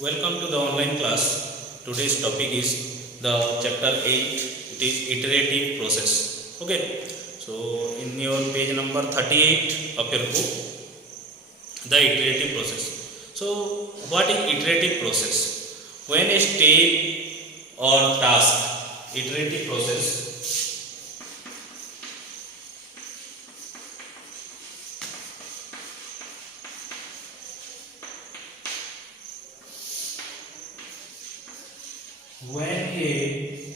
Welcome to the online class. Today's topic is the chapter 8. It is iterative process. Okay. So in your page number 38 of your book, the iterative process. So what is iterative process? When a step or task, iterative process, when a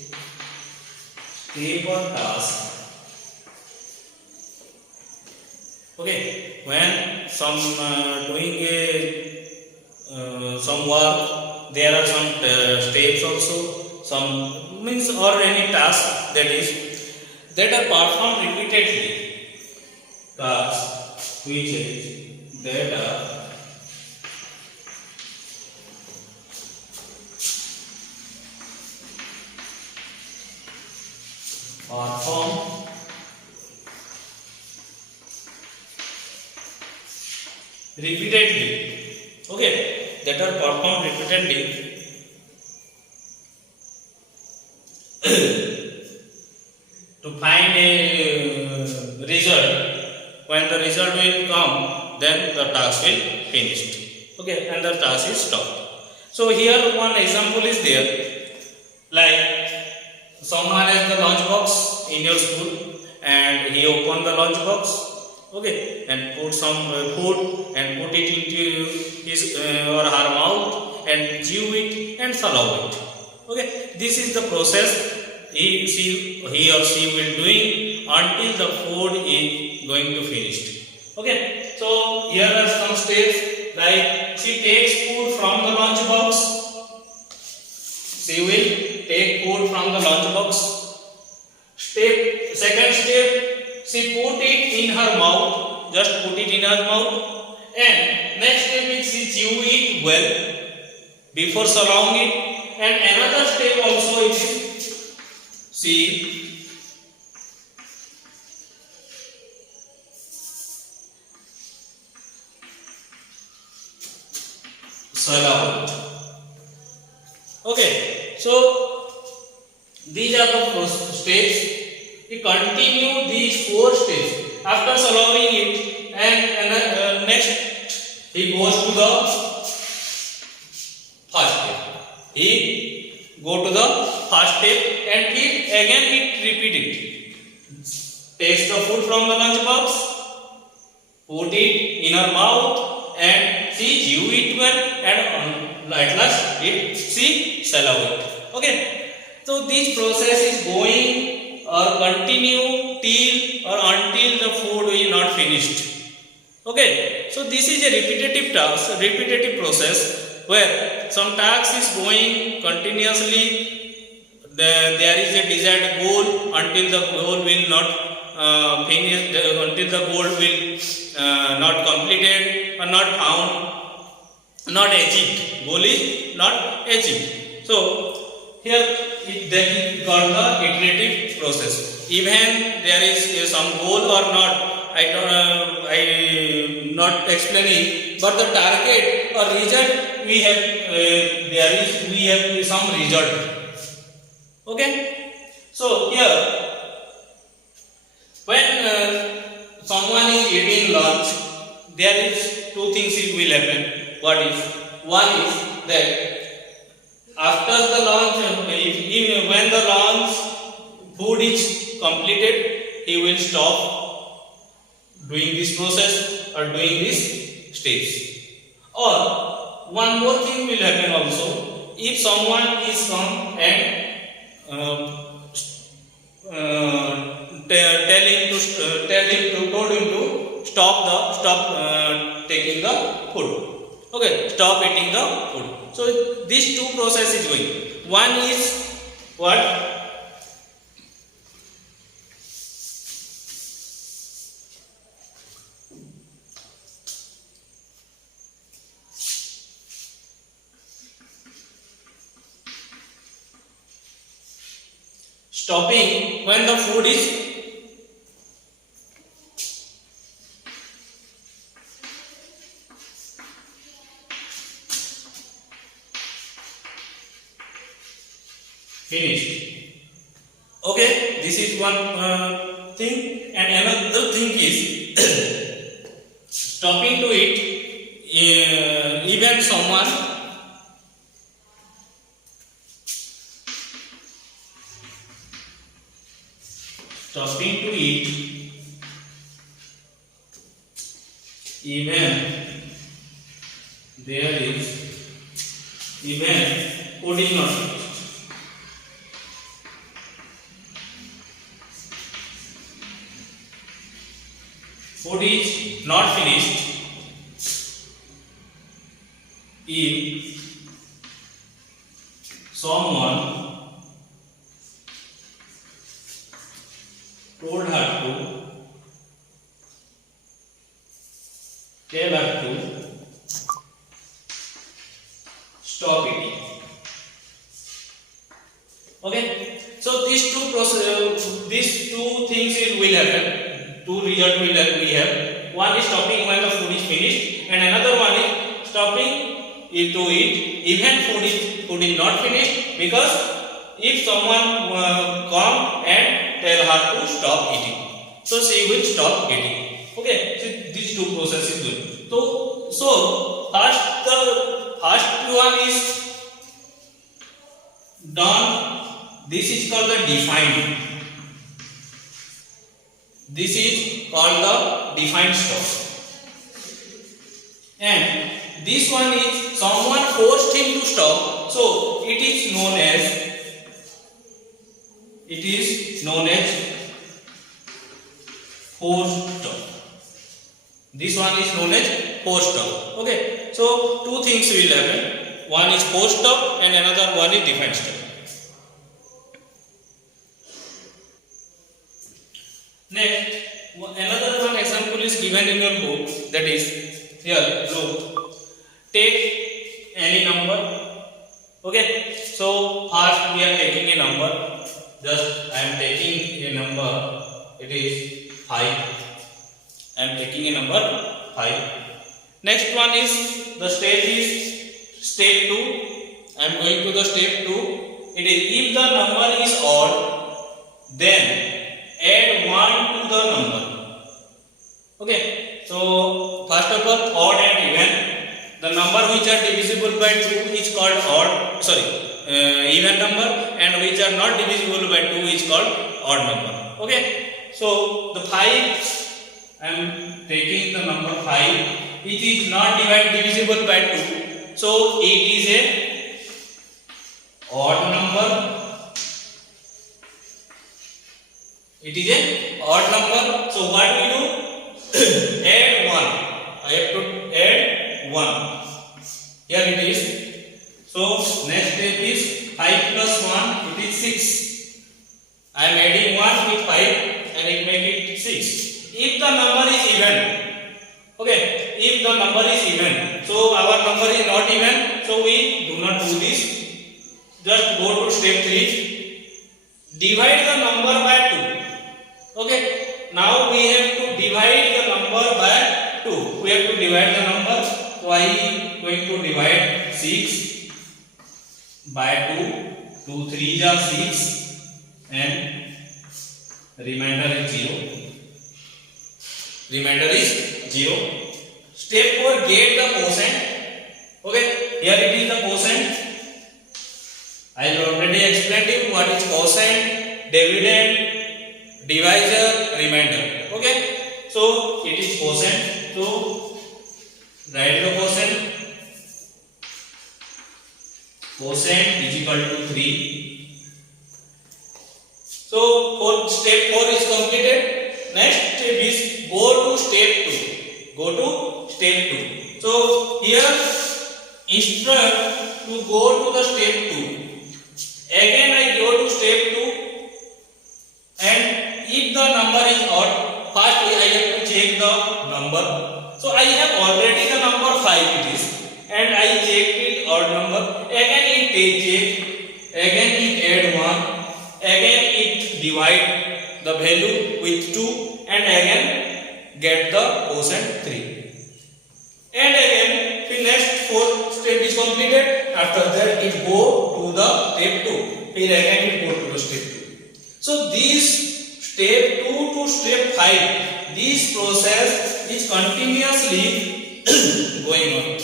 step or task, okay, when some doing a some work, there are some steps also, some means or any task that are performed repeatedly, tasks which is that are performed repeatedly, okay, that are performed repeatedly to find a result. When the result will come, then the task will finished, okay, and the task is stopped. So here one example is there, like someone has the lunch box in your school and he opened the lunch box, okay, and put some food and put it into his or her mouth and chew it and swallow it, okay. This is the process he or she will doing until the food is going to finished, okay. So here are some steps, like she takes food from the lunch box. She will take food from the lunch box. Second step, she put it in her mouth. Just put it in her mouth. And next step is she chew it well before swallowing it. And another step also is she swallow it. Okay, so these are the steps. We continue these 4 steps. After swallowing it, and next he goes to the first step. He go to the first step and he again repeat it. Takes the food from the lunch box, put it in her mouth, and she chew it well, and at last she swallow it. Okay. So this process is going or continue till or until the food is not finished. Okay. So this is a repetitive task, repetitive process where some task is going continuously. There is a desired goal until the goal will not finish, until the goal will not completed or not found, not achieved. Goal is not achieved. So here that is called the iterative process. Even there is some goal or not, I not explaining, but the target or result we have, we have some result. Okay. So here when someone is eating lunch, there is 2 things will happen. What is? One is that after the lunch, when the lunch food is completed, he will stop doing this process or doing these steps. Or one more thing will happen also. If someone is come and told him to stop taking the food. Okay, stop eating the food. So these 2 processes is going. One is what? Stopping when the food is finished. Okay, this is one thing, and another thing is stopping to it. Even someone stopping to it, even there is even food is not finished. Food is not finished if someone told her to tell her to stop eating. Okay, so these two things will happen. Two results we have. One is stopping when the food is finished, and another one is stopping to eat even food is not finished, because if someone come and tell her to stop eating, so she will stop eating. Okay, so these two processes good. So the first one is done. This is called the defined. This is called the defined stop. And this one is someone forced him to stop, so it is known as forced stop. This one is known as forced stop. Okay, so two things will happen. One is forced stop and another one is defined stop. Next, another one example is given in your book, that is here. Look, take any number. Okay, so first we are taking a number. Just I am taking a number. It is 5. I am taking a number 5. Next one is the step 2. I am going to the step 2. It is if the number is odd, then add 1 to the number. Okay, so first of all, odd and even. The number which are divisible by 2 is called even number, and which are not divisible by 2 is called odd number. Okay, so the 5, I am taking the number 5, which is not divisible by 2, so it is a odd number. It is a odd number. So what we do? Add 1. I have to add 1. Here it is. So next step is 5 plus 1. It is 6. I am adding 1 with 5 and it make it 6. If the number is even, okay, if the number is even, so our number is not even, so we do not do this. Just go to step 3. Divide the number by 2. Okay, now we have to divide the number by 2. We have to divide the number. So I am going to divide 6 by 2. 2 3 are 6 and remainder is 0. Remainder is 0. Step 4, get the quotient. Okay, here it is the quotient. I have already explained you what is quotient, dividend, divisor, remainder. Okay, so it is quotient. So write the quotient. Quotient is equal to 3. So step 4 is completed. Next step is go to step 2. Go to step 2. So here instruct to go to the step 2. Again I go to step 2, and if the number is odd, first I have to check the number. So I have already the number 5 it is, and I checked it odd number. Again it check, again it add 1, again it divide the value with 2, and again get the quotient 3. And again next 4 step is completed. After that it go to the step 2. Here again it go to the step 2. So this step 2 to step 5, this process is continuously going on,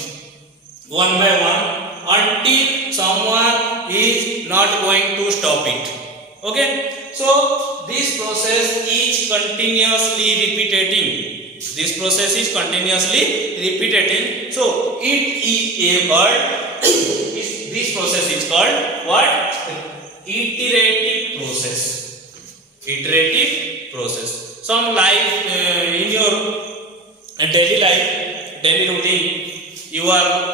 one by one, until someone is not going to stop it. Okay, so this process is continuously repeating. This process is continuously repeating. So it is a word. This process is called what? Iterative process. Iterative process. Some life in your daily life, daily routine, you are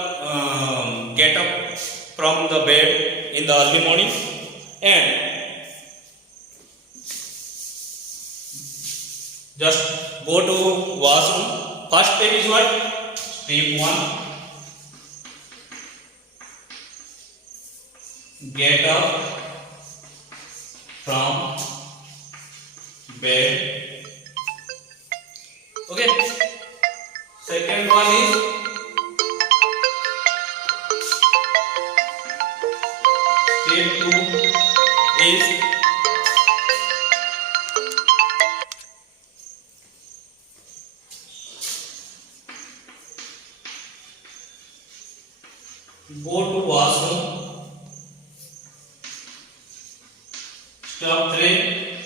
get up from the bed in the early morning and just go to washroom. First step is what? Step 1. Get up from bed. Okay. Second one is step 2 is go to washroom. Step 3,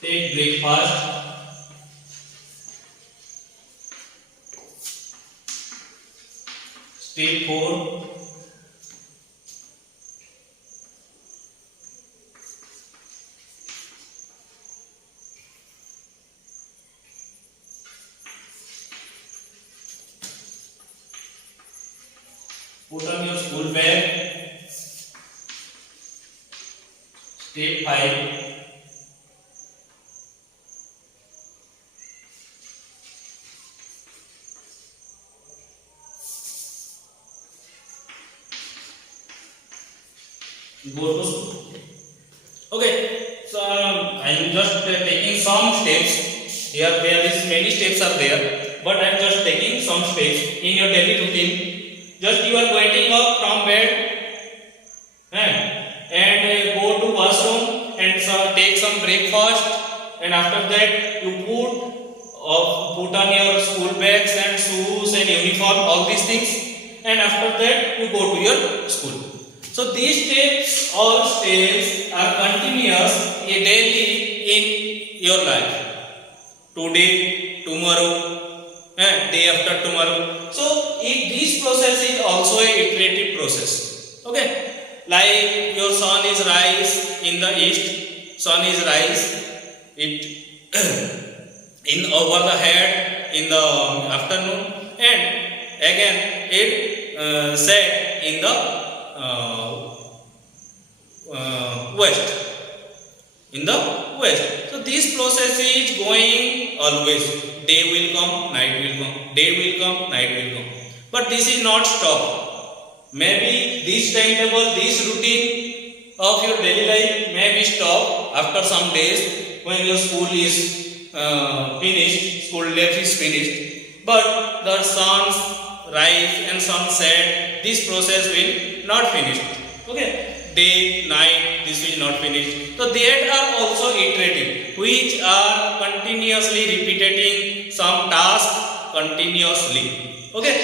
take breakfast. Step 4, put on your school bag. Step 5, go to school. Okay, so I am just taking some steps. Here there is many steps are there, but I am just taking some steps in your daily routine. Just you are getting up from bed and go to washroom and take some breakfast, and after that you put on your school bags and shoes and uniform, all these things, and after that you go to your school. So these steps, all steps are continuous daily in your life. Today, tomorrow, and day after tomorrow. So this process is also a iterative process. Okay, like your sun is rise in the east, sun is rise it in over the head in the afternoon, and again it set in the west, in the west. So this process is going always. Day will come, night will come. Day will come, night will come. But this is not stop. Maybe this timetable, this routine of your daily life may be stopped after some days when your school is finished, school life is finished. But the sun's rise and sunset, this process will not finish. Okay. Day, night, this is not finished. So they are also iterative, which are continuously repeating some task continuously. Okay.